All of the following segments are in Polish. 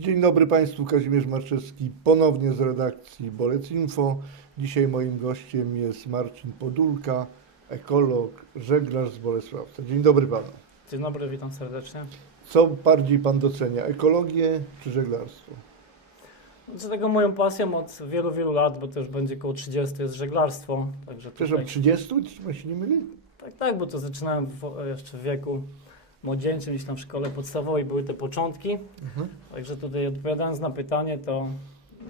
Dzień dobry Państwu, Kazimierz Marczewski ponownie z redakcji Bolec Info. Dzisiaj moim gościem jest Marcin Podulka, ekolog, żeglarz z Bolesławca. Dzień dobry Panu. Dzień dobry, witam serdecznie. Co bardziej Pan docenia, ekologię czy żeglarstwo? Z tego moją pasją od wielu, wielu lat, bo to już będzie około 30 jest żeglarstwo. Także Przecież tutaj, od 30, czy się nie myli? tak, tak, bo to zaczynałem w, jeszcze w wieku młodzieńczym, gdzieś tam w szkole podstawowej były te początki. Mhm. Także tutaj odpowiadając na pytanie, to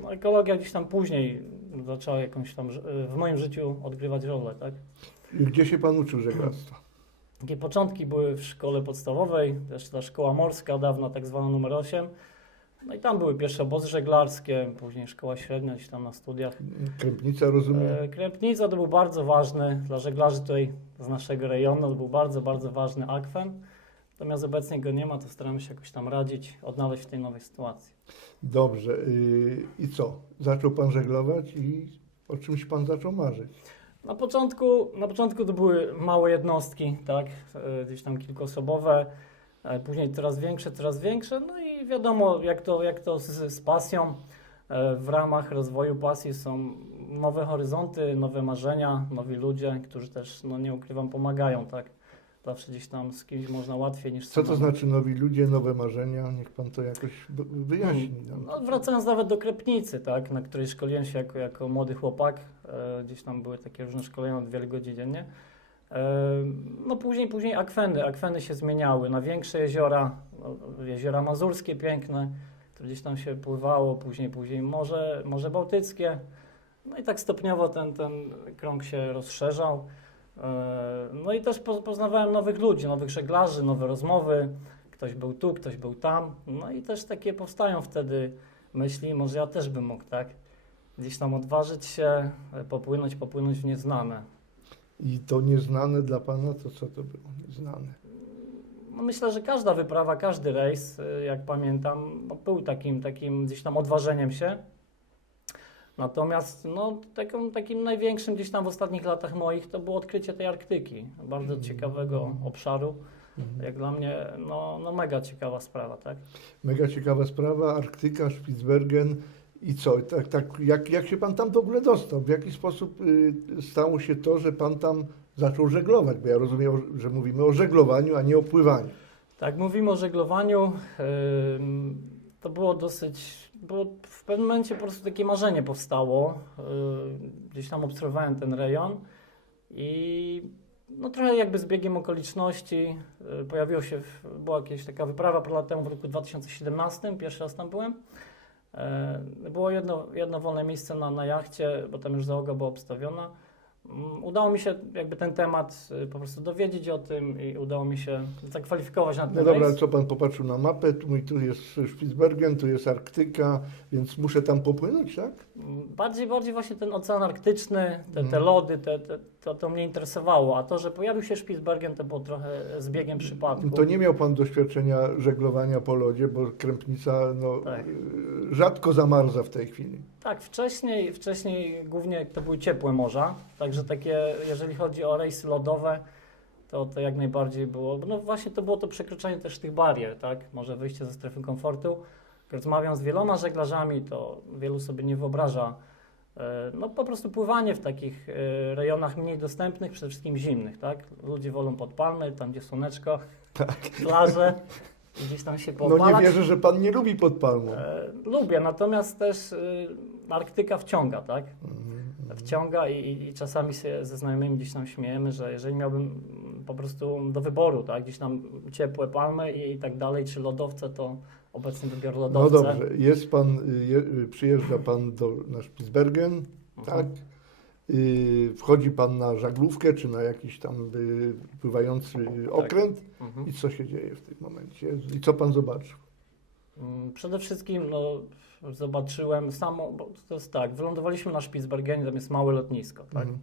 no, ekologia gdzieś tam później zaczęła jakąś tam w moim życiu odgrywać rolę, tak? I gdzie się Pan uczył żeglarstwa? Takie początki były w szkole podstawowej, też ta szkoła morska, dawna tak zwana numer 8. No i tam były pierwsze obozy żeglarskie, później szkoła średnia, gdzieś tam na studiach. Krępnica, rozumiem? E, Krępnica to był bardzo ważny dla żeglarzy tutaj z naszego rejonu, to był bardzo, bardzo ważny akwen. Natomiast obecnie go nie ma, to staramy się jakoś tam radzić, odnaleźć w tej nowej sytuacji. Dobrze. y, I co? Zaczął Pan żeglować i o czymś Pan zaczął marzyć? Na początku, na początku to były małe jednostki, tak, e, gdzieś tam kilkuosobowe, e, później coraz większe, coraz większe, no i wiadomo jak to, jak to z, z pasją, e, w ramach rozwoju pasji są nowe horyzonty, nowe marzenia, nowi ludzie, którzy też, no nie ukrywam, pomagają, tak, zawsze gdzieś tam z kimś można łatwiej niż Co to znaczy nowi ludzie, nowe marzenia? Niech Pan to jakoś wyjaśni. nam. No, wracając nawet do Krepnicy, tak, na której szkoliłem się jako, jako młody chłopak, e, gdzieś tam były takie różne szkolenia od wielu godzin dziennie. E, no później, później akweny, akweny się zmieniały na większe jeziora, no, jeziora mazurskie piękne, które gdzieś tam się pływało, później, później morze, morze bałtyckie. No i tak stopniowo ten, ten krąg się rozszerzał. E, No i też po- poznawałem nowych ludzi, nowych żeglarzy, nowe rozmowy. Ktoś był tu, ktoś był tam. No i też takie powstają wtedy myśli, może ja też bym mógł, tak? Gdzieś tam odważyć się, e, popłynąć, popłynąć w nieznane. I to nieznane dla Pana, to co to było? Nieznane. No myślę, że każda wyprawa, każdy rejs, y, jak pamiętam, no był takim, takim gdzieś tam odważeniem się. Natomiast no, taką, takim największym gdzieś tam w ostatnich latach moich to było odkrycie tej Arktyki. Bardzo Mhm. ciekawego obszaru. Mhm. Jak dla mnie, no, no mega ciekawa sprawa, tak? Mega ciekawa sprawa, Arktyka, Spitsbergen i co? Tak, tak, jak, jak się Pan tam w ogóle dostał? W jaki sposób y, stało się to, że Pan tam zaczął żeglować? Bo ja rozumiem, że mówimy o żeglowaniu, a nie o pływaniu. Tak, mówimy o żeglowaniu. ym, To było dosyć. Było w pewnym momencie po prostu takie marzenie powstało. Yy, Gdzieś tam obserwowałem ten rejon i no trochę jakby z biegiem okoliczności yy, pojawiło się, była jakaś taka wyprawa parę lat temu w roku 2017, pierwszy raz tam byłem. Yy, Było jedno, jedno wolne miejsce na, na jachcie, bo tam już załoga była obstawiona. Mm, Udało mi się jakby ten temat y, po prostu dowiedzieć o tym i udało mi się zakwalifikować na ten No dobra, ale co Pan popatrzył na mapę? Tu, mój, tu jest Spitsbergen, tu jest Arktyka, więc muszę tam popłynąć, tak? Mm, Bardziej, bardziej właśnie ten ocean arktyczny, te, te Mhm. lody, te, te, to, to mnie interesowało, a to, że pojawił się Spitsbergen, to było trochę zbiegiem przypadku. To nie miał Pan doświadczenia żeglowania po lodzie, bo Krępnica no, Tak. rzadko zamarza w tej chwili. Tak, wcześniej, wcześniej głównie to były ciepłe morza, także takie, jeżeli chodzi o rejsy lodowe, to, to jak najbardziej było, no właśnie to było to przekroczenie też tych barier, tak, może wyjście ze strefy komfortu. Rozmawiam z wieloma żeglarzami, to wielu sobie nie wyobraża, e, no po prostu pływanie w takich e, rejonach mniej dostępnych, przede wszystkim zimnych, tak, ludzie wolą pod palmy, tam gdzie słoneczko, plaże, gdzieś tam się No poopalać. nie wierzę, że Pan nie lubi pod palmą. E, lubię, natomiast też y, Arktyka wciąga, tak? Mhm. Wciąga i, i, i czasami się ze znajomymi gdzieś tam śmiejemy, że jeżeli miałbym mm, po prostu do wyboru, tak? Gdzieś tam ciepłe palmy i, i tak dalej, czy lodowce, to obecnie wybiorę No lodowce. dobrze, jest pan, y, je, y, przyjeżdża pan do, na Spitsbergen, Mhm. tak? Y, wchodzi pan na żaglówkę, czy na jakiś tam y, pływający y, okręt Mhm. i co się dzieje w tym momencie? I co pan zobaczył? Mm, Przede wszystkim no, zobaczyłem samo, bo to jest tak, wylądowaliśmy na Spitsbergenie, tam jest małe lotnisko, tak? Mhm.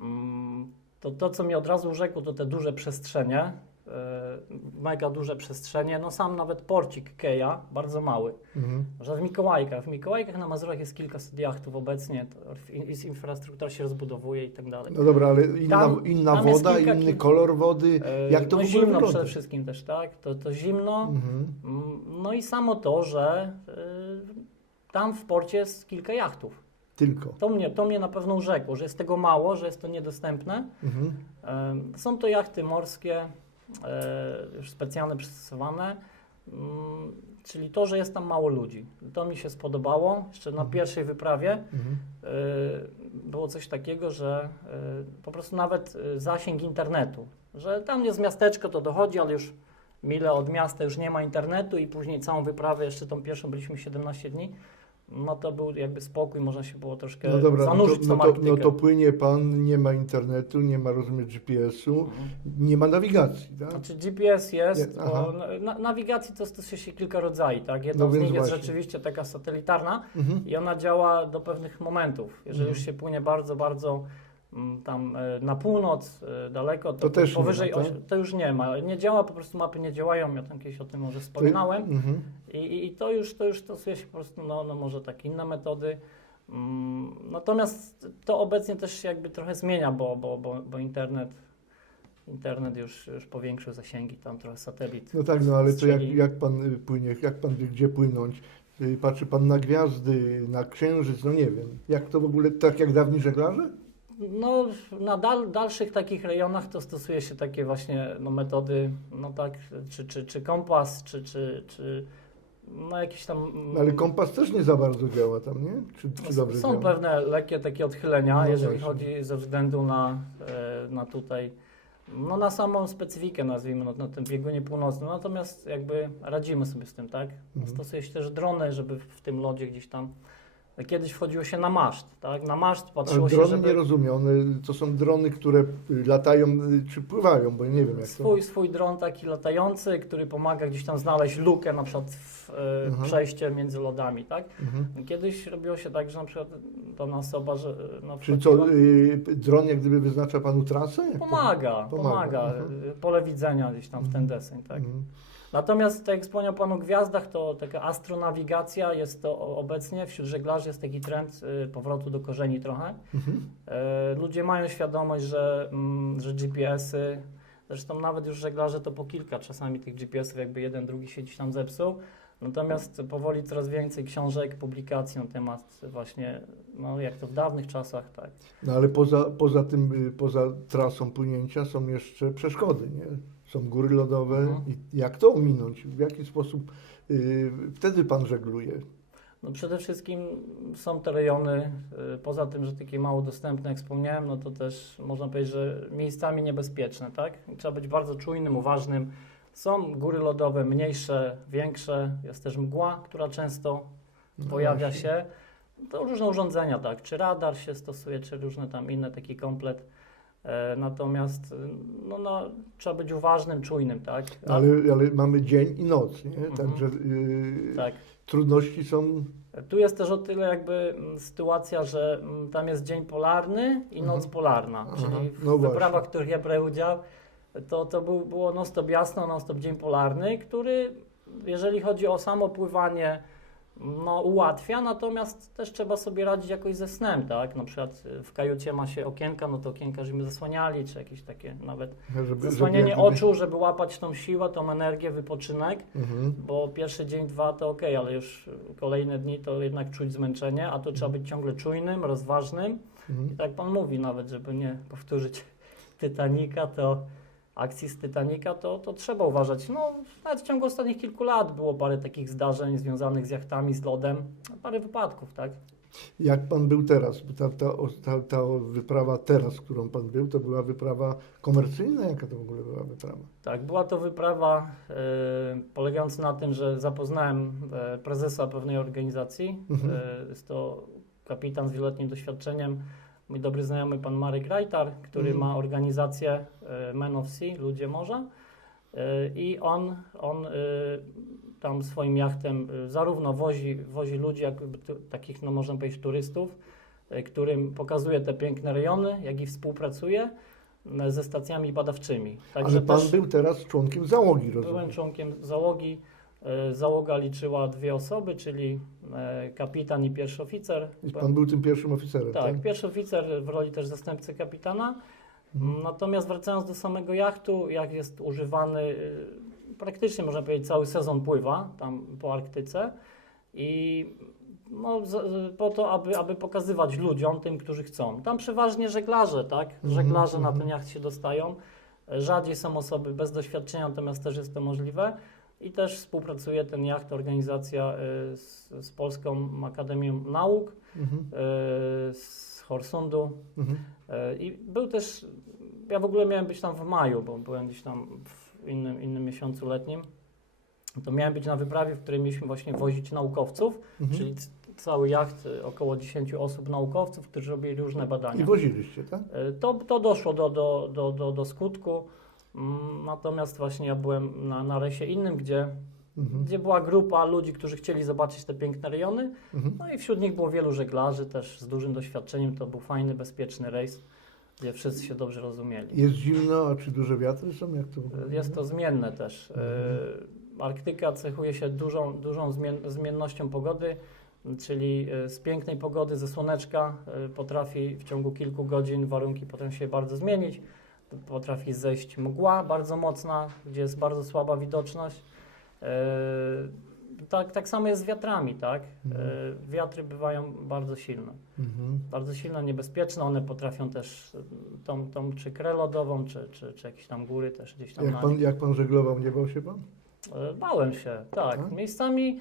Mm, To to, co mnie od razu urzekło, to te duże przestrzenie, mega duże przestrzenie, no sam nawet porcik Keja, bardzo mały. Mhm. Że w Mikołajkach, w Mikołajkach na Mazurach jest kilkaset jachtów obecnie, jest infrastruktura się rozbudowuje i tak dalej. No dobra, ale inna, Tam- inna tam woda, kilka- inny kolor wody. E, Jak to no w ogóle zimno wygląda? przede wszystkim też, tak? To, to zimno, Mhm. Mm, No i samo to, że y, tam w porcie jest kilka jachtów. Tylko. To mnie, to mnie na pewno urzekło, że jest tego mało, że jest to niedostępne. Mhm. Em, Są to jachty morskie, e, już specjalnie przystosowane, mm, czyli to, że jest tam mało ludzi. To mi się spodobało. Jeszcze na Mhm. pierwszej wyprawie Mhm. y, było coś takiego, że y, po prostu nawet zasięg internetu, że tam jest miasteczko, to dochodzi, ale już mile od miasta już nie ma internetu i później całą wyprawę, jeszcze tą pierwszą byliśmy 17 dni, no to był jakby spokój, można się było troszkę No dobra, no to, zanurzyć no, to, Arktykę. no to płynie pan, nie ma internetu, nie ma, rozumiem, GPS-u, Mhm. nie ma nawigacji, tak? Znaczy GPS jest, Nie, bo na, na, nawigacji to stosuje się kilka rodzajów, tak? Jedną No z nich jest właśnie. rzeczywiście taka satelitarna Mhm. i ona działa do pewnych momentów. Jeżeli Mhm. już się płynie bardzo, bardzo tam e, na północ, e, daleko, to, To też nie powyżej ma, tak? to już nie ma. Nie działa, po prostu mapy nie działają, ja tam kiedyś o tym może wspominałem. Mhm. I, i, to już to już stosuje się po prostu, no, no może takie inne metody. Mm, Natomiast to obecnie też się jakby trochę zmienia, bo, bo, bo, bo internet, internet już, już powiększył zasięgi, tam trochę satelit. No tak, no ale to jak, jak pan y, płynie, jak pan wie, gdzie płynąć? Y, Patrzy pan na gwiazdy, na księżyc, no nie wiem. Jak to w ogóle, tak jak dawni żeglarze? No, na dal, dalszych takich rejonach to stosuje się takie właśnie no, metody, no tak, czy, czy, czy kompas, czy, czy, czy no jakieś tam... No, ale kompas też nie za bardzo działa tam, nie? Czy, czy dobrze Są działa? pewne lekkie takie odchylenia, No jeżeli właśnie. chodzi ze względu na, e, na tutaj, no na samą specyfikę nazwijmy, no, na tym biegunie północnym, natomiast jakby radzimy sobie z tym, tak? Mhm. Stosuje się też drony, żeby w tym lodzie gdzieś tam, kiedyś wchodziło się na maszt, tak? Na maszt patrzyło się, drony żeby... nie rozumiem, one to są drony, które y, latają y, czy pływają, bo nie wiem jak to... Swój, swój dron taki latający, który pomaga gdzieś tam znaleźć lukę na przykład w e, Mhm. przejście między lodami, tak? Mhm. Kiedyś robiło się tak, że na przykład dana osoba, że no, Czyli wchodziła- co, y, dron jak gdyby wyznacza panu trasę? To- Pomaga, Pomaga, pomaga. mhm. y, Pole widzenia gdzieś tam w ten Mhm. deseń, tak. Mhm. Natomiast, tak jak wspomniał Pan o gwiazdach, to taka astronawigacja jest to obecnie wśród żeglarzy jest taki trend y, powrotu do korzeni trochę. Mhm. E, Ludzie mają świadomość, że, mm, że GPS-y, zresztą nawet już żeglarze to po kilka czasami tych GPS-ów, jakby jeden, drugi się gdzieś tam zepsuł. Natomiast powoli coraz więcej książek, publikacji na temat właśnie, no jak to w dawnych czasach, tak. No ale poza, poza tym, y, poza trasą płynięcia są jeszcze przeszkody, nie? Są góry lodowe Mhm. i jak to ominąć? W jaki sposób y, wtedy pan żegluje? No przede wszystkim są te rejony, y, poza tym, że takie mało dostępne, jak wspomniałem, no to też można powiedzieć, że miejscami niebezpieczne, tak? I trzeba być bardzo czujnym, uważnym. Są góry lodowe, mniejsze, większe, jest też mgła, która często No pojawia właśnie. się. To różne urządzenia, tak? Czy radar się stosuje, czy różne tam inne, taki komplet. E, natomiast y, no, no, trzeba być uważnym, czujnym, tak? A- Ale, ale mamy dzień i noc, nie? Mhm. Także y, tak. trudności są... Tu jest też o tyle jakby sytuacja, że tam jest dzień polarny i noc Mhm. polarna, Aha, czyli w no wyprawach, w których ja brałem udział, to, to był, było non-stop jasno, non-stop dzień polarny, który jeżeli chodzi o samo pływanie, no ułatwia, natomiast też trzeba sobie radzić jakoś ze snem, tak? Na przykład y, w kajucie ma się okienka, no to okienka, żebyśmy zasłaniali, czy jakieś takie nawet Żeby, zasłanianie gdyby- oczu, żeby łapać tą siłę, tą energię, wypoczynek. Mhm. Bo pierwszy dzień, dwa to ok, ale już kolejne dni to jednak czuć zmęczenie, a to trzeba być ciągle czujnym, rozważnym. Mhm. I tak Pan mówi, nawet żeby nie powtórzyć Titanica, to akcji z Titanica, to, to trzeba uważać. No, nawet w ciągu ostatnich kilku lat było parę takich zdarzeń związanych z jachtami, z lodem, parę wypadków, tak? Jak pan był teraz? Bo Ta, ta, ta, ta wyprawa teraz, którą pan był, to była wyprawa komercyjna? Jaka to w ogóle była wyprawa? Tak, była to wyprawa e, polegająca na tym, że zapoznałem e, prezesa pewnej organizacji. Mhm. E, jest to kapitan z wieloletnim doświadczeniem, mój dobry znajomy pan Marek Rajtar, który Mhm. ma organizację e, Men of Sea, Ludzie Morza. E, I on, on e, tam swoim jachtem zarówno wozi, wozi ludzi, tu, takich, no można powiedzieć, turystów, którym pokazuje te piękne rejony, jak i współpracuje. ze stacjami badawczymi. Ale pan był teraz członkiem załogi, byłem rozumiem. członkiem załogi. E, Załoga liczyła dwie osoby, czyli e, kapitan i pierwszy oficer. I pan był tym pierwszym oficerem, tak? tak, pierwszy oficer w roli też zastępcy kapitana. Mhm. Natomiast wracając do samego jachtu, jak jest używany, y, praktycznie można powiedzieć cały sezon pływa tam po Arktyce i no, z, po to, aby, aby pokazywać ludziom, tym, którzy chcą. Tam przeważnie żeglarze, tak? Mhm, Żeglarze na mhm. ten jacht się dostają. Rzadziej są osoby bez doświadczenia, natomiast też jest to możliwe. I też współpracuje ten jacht, organizacja y, z, z Polską Akademią Nauk, Mhm. y, z Horsundu, Mhm. E, I był też, ja w ogóle miałem być tam w maju, bo byłem gdzieś tam w innym, innym miesiącu letnim. To miałem być na wyprawie, w której mieliśmy właśnie wozić naukowców, Mhm. czyli cały jacht, około 10 osób naukowców, którzy robili różne I badania. woziliście, tak? To, to doszło do, do, do, do, do skutku. Natomiast właśnie ja byłem na, na resie innym, gdzie, Mhm. gdzie była grupa ludzi, którzy chcieli zobaczyć te piękne rejony. Mhm. No i wśród nich było wielu żeglarzy też z dużym doświadczeniem. To był fajny, bezpieczny rejs, gdzie wszyscy się dobrze rozumieli. Jest zimno, a czy duże wiatry są? Jak to? Jest to zmienne też. Mhm. E, Arktyka cechuje się dużą, dużą zmien, zmiennością pogody, czyli e, z pięknej pogody, ze słoneczka e, potrafi w ciągu kilku godzin warunki potrafią się bardzo zmienić. Potrafi zejść mgła bardzo mocna, gdzie jest bardzo słaba widoczność. E, Tak, tak samo jest z wiatrami, tak? Mhm. E, Wiatry bywają bardzo silne. Mhm. Bardzo silne, niebezpieczne. One potrafią też e, tą, tą czy krę lodową, czy, czy, czy jakieś tam góry też gdzieś tam Jak pan, jak pan żeglował, nie bał się pan? Bałem się, tak. Tak? Miejscami,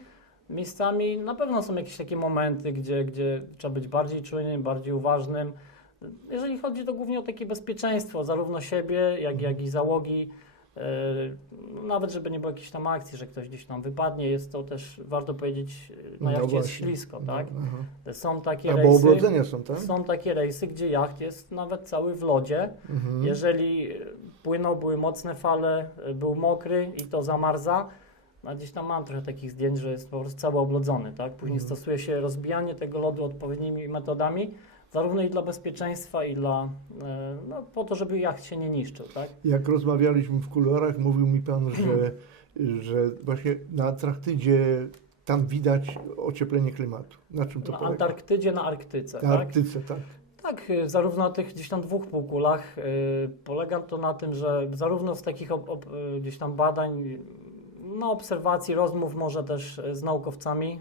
miejscami na pewno są jakieś takie momenty, gdzie, gdzie trzeba być bardziej czujnym, bardziej uważnym. Jeżeli chodzi to głównie o takie bezpieczeństwo, zarówno siebie, jak, jak i załogi. E, Nawet żeby nie było jakiejś tam akcji, że ktoś gdzieś tam wypadnie, jest to też, warto powiedzieć, na No jachcie jest właśnie. ślisko, tak? Aha. Są takie A bo rejsy, są, tak? są takie rejsy, gdzie jacht jest nawet cały w lodzie. Mhm. Jeżeli płynął, były mocne fale, był mokry i to zamarza, a gdzieś tam mam trochę takich zdjęć, że jest po prostu cały oblodzony, tak? Później Mhm. stosuje się rozbijanie tego lodu odpowiednimi metodami, zarówno i dla bezpieczeństwa, i dla, e, no, po to, żeby jacht się nie niszczył, tak? Jak rozmawialiśmy w kuluarach, mówił mi pan, że, że właśnie na Antarktydzie tam widać ocieplenie klimatu. Na czym to Na polega? Antarktydzie, na Arktyce, Na tak? Arktyce, tak. Tak, y, zarówno na tych gdzieś tam dwóch półkulach y, polega to na tym, że zarówno z takich ob, ob, gdzieś tam badań, no obserwacji, rozmów może też z naukowcami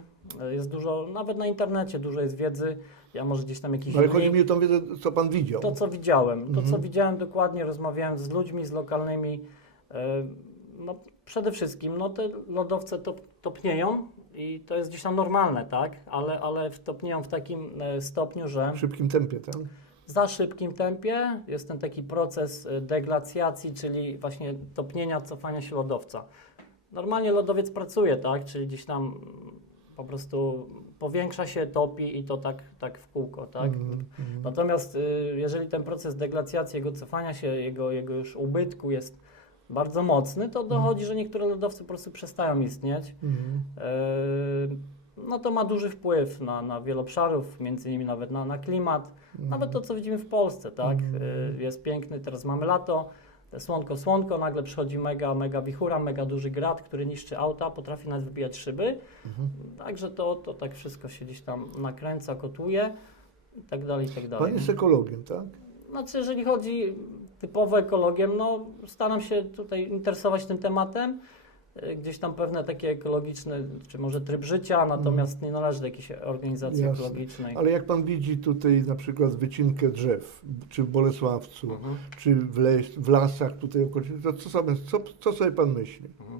jest dużo, nawet na internecie dużo jest wiedzy, ja może gdzieś tam jakiś Ale link, chodzi mi o tą wiedzę, co pan widział. to co widziałem, to co Mhm. widziałem dokładnie, rozmawiałem z ludźmi, z lokalnymi, y, no przede wszystkim, no te lodowce top, topnieją i to jest gdzieś tam normalne, tak, ale, ale topnieją w takim y, stopniu, że W szybkim tempie, tak? za szybkim tempie. Jest ten taki proces y, deglacjacji, czyli właśnie topnienia, cofania się lodowca. Normalnie lodowiec pracuje, tak? Czyli gdzieś tam po prostu powiększa się, topi i to tak, tak w kółko, tak? Mhm, mhm. Natomiast y, jeżeli ten proces deglacjacji, jego cofania się, jego, jego już ubytku jest bardzo mocny, to dochodzi, że niektóre lodowce po prostu przestają istnieć. Mhm. Y, No to ma duży wpływ na, na wiele obszarów, między innymi nawet na, na klimat. Nawet to, co widzimy w Polsce, tak? Mhm. Y, Jest piękny, teraz mamy lato, słonko, słonko, nagle przychodzi mega, mega wichura, mega duży grad, który niszczy auta, potrafi nawet wybijać szyby. Mhm. Także to, to tak wszystko się gdzieś tam nakręca, kotuje i tak dalej, i tak dalej. Pan jest ekologiem, tak? Znaczy, jeżeli chodzi typowo ekologiem, no staram się tutaj interesować tym tematem. Y, Gdzieś tam pewne takie ekologiczne, czy może tryb życia, natomiast nie należy do jakiejś organizacji Jasne. ekologicznej. Ale jak pan widzi tutaj na przykład wycinkę drzew, czy w Bolesławcu, Mhm. czy w, leś, w lasach tutaj okolicznych, to co sobie, co, co sobie pan myśli? Mhm.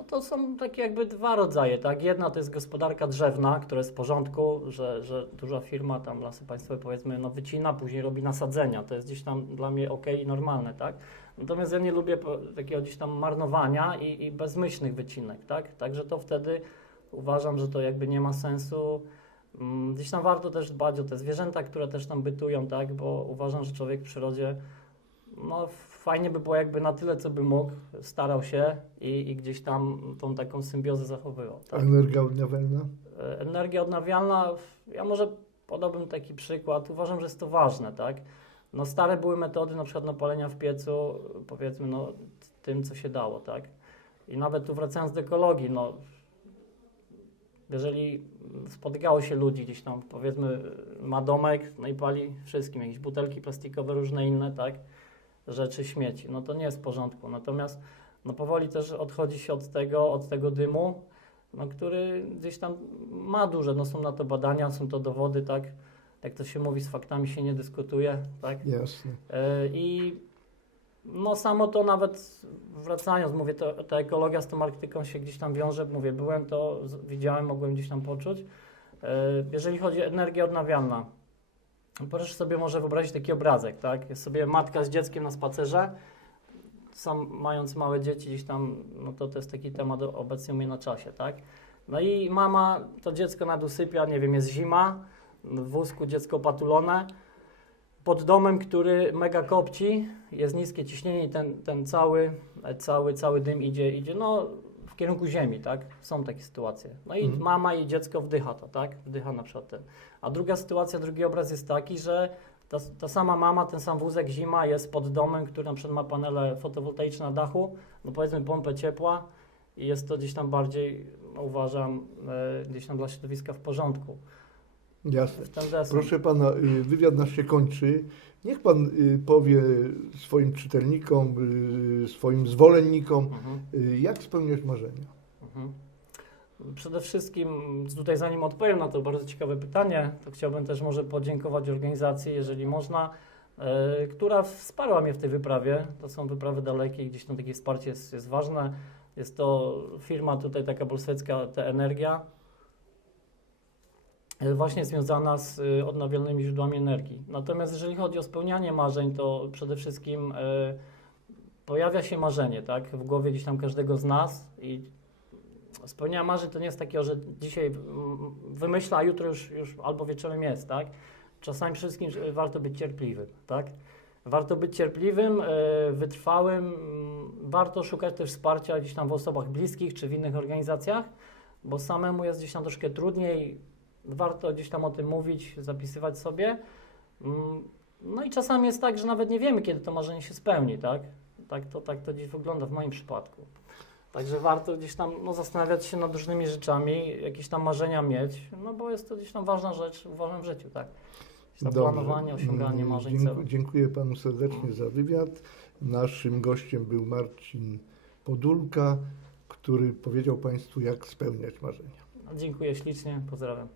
No to są takie jakby dwa rodzaje, tak? Jedna to jest gospodarka drzewna, która jest w porządku, że, że duża firma, tam lasy państwowe powiedzmy, no wycina, później robi nasadzenia. To jest gdzieś tam dla mnie ok i normalne, tak? Natomiast ja nie lubię takiego gdzieś tam marnowania i, i bezmyślnych wycinek, tak? Także to wtedy uważam, że to jakby nie ma sensu. Mm, Gdzieś tam warto też dbać o te zwierzęta, które też tam bytują, tak? Bo uważam, że człowiek w przyrodzie no fajnie by było jakby na tyle, co by mógł, starał się i, i gdzieś tam tą taką symbiozę zachowywał. Tak? energia odnawialna? E, Energia odnawialna, ja może podałbym taki przykład, uważam, że jest to ważne, tak? No stare były metody na przykład no, palenia w piecu, powiedzmy, no tym, co się dało, tak? I nawet tu wracając do ekologii, no jeżeli spotykało się ludzi gdzieś tam, powiedzmy, ma domek, no i pali wszystkim, jakieś butelki plastikowe, różne inne, tak, rzeczy, śmieci, no to nie jest w porządku. Natomiast, no powoli też odchodzi się od tego, od tego dymu, no który gdzieś tam ma duże, no są na to badania, są to dowody, tak, jak to się mówi, z faktami się nie dyskutuje, tak, Jasne. E, I no samo to nawet wracając, mówię, to, ta ekologia z tą Arktyką się gdzieś tam wiąże, mówię, byłem to, widziałem, mogłem gdzieś tam poczuć. E, Jeżeli chodzi o energię odnawialną, proszę sobie może wyobrazić taki obrazek, tak? Jest sobie matka z dzieckiem na spacerze, sam mając małe dzieci gdzieś tam, no to to jest taki temat obecnie u mnie na czasie, tak? No i mama to dziecko nadusypia, nie wiem, jest zima, w wózku dziecko patulone, pod domem, który mega kopci, jest niskie ciśnienie i ten, ten cały, cały, cały dym idzie, idzie no, kierunku ziemi, tak? Są takie sytuacje. No i Mhm. mama i dziecko wdycha to, tak? Wdycha na przykład ten. A druga sytuacja, drugi obraz jest taki, że ta, ta sama mama, ten sam wózek zima jest pod domem, który na przykład ma panele fotowoltaiczne na dachu, no powiedzmy pompę ciepła i jest to gdzieś tam bardziej, no, uważam, e, gdzieś tam dla środowiska w porządku. Jasne. Proszę pana, y, wywiad nasz się kończy. Niech pan y, powie swoim czytelnikom, y, swoim zwolennikom, Mhm. jak spełniać marzenia. Mhm. Przede wszystkim, tutaj zanim odpowiem na to bardzo ciekawe pytanie, to chciałbym też może podziękować organizacji, jeżeli można, e, która wsparła mnie w tej wyprawie. To są wyprawy dalekie, gdzieś tam takie wsparcie jest, jest ważne. Jest to firma tutaj taka bolswecka, Te Energia, właśnie związana z e, odnawialnymi źródłami energii. Natomiast jeżeli chodzi o spełnianie marzeń, to przede wszystkim e, pojawia się marzenie, tak, w głowie gdzieś tam każdego z nas i spełnianie marzeń to nie jest takiego, że dzisiaj wymyśla, a jutro już, już albo wieczorem jest, tak? Czasami wszystkim warto być cierpliwym, tak? Warto być cierpliwym, e, wytrwałym, mm, warto szukać też wsparcia gdzieś tam w osobach bliskich czy w innych organizacjach, bo samemu jest gdzieś tam troszkę trudniej, warto gdzieś tam o tym mówić, zapisywać sobie. Mm, No i czasami jest tak, że nawet nie wiemy, kiedy to marzenie się spełni, tak? Tak to, tak to dziś wygląda w moim przypadku. Także warto gdzieś tam no, zastanawiać się nad różnymi rzeczami, jakieś tam marzenia mieć, no bo jest to gdzieś tam ważna rzecz, uważam, w życiu, tak? Gdzieś Dobrze. planowanie, osiąganie Mm, marzeń, dziękuję, dziękuję panu serdecznie za wywiad. Naszym gościem był Marcin Podulka, który powiedział państwu, jak spełniać marzenia. Dziękuję ślicznie, pozdrawiam.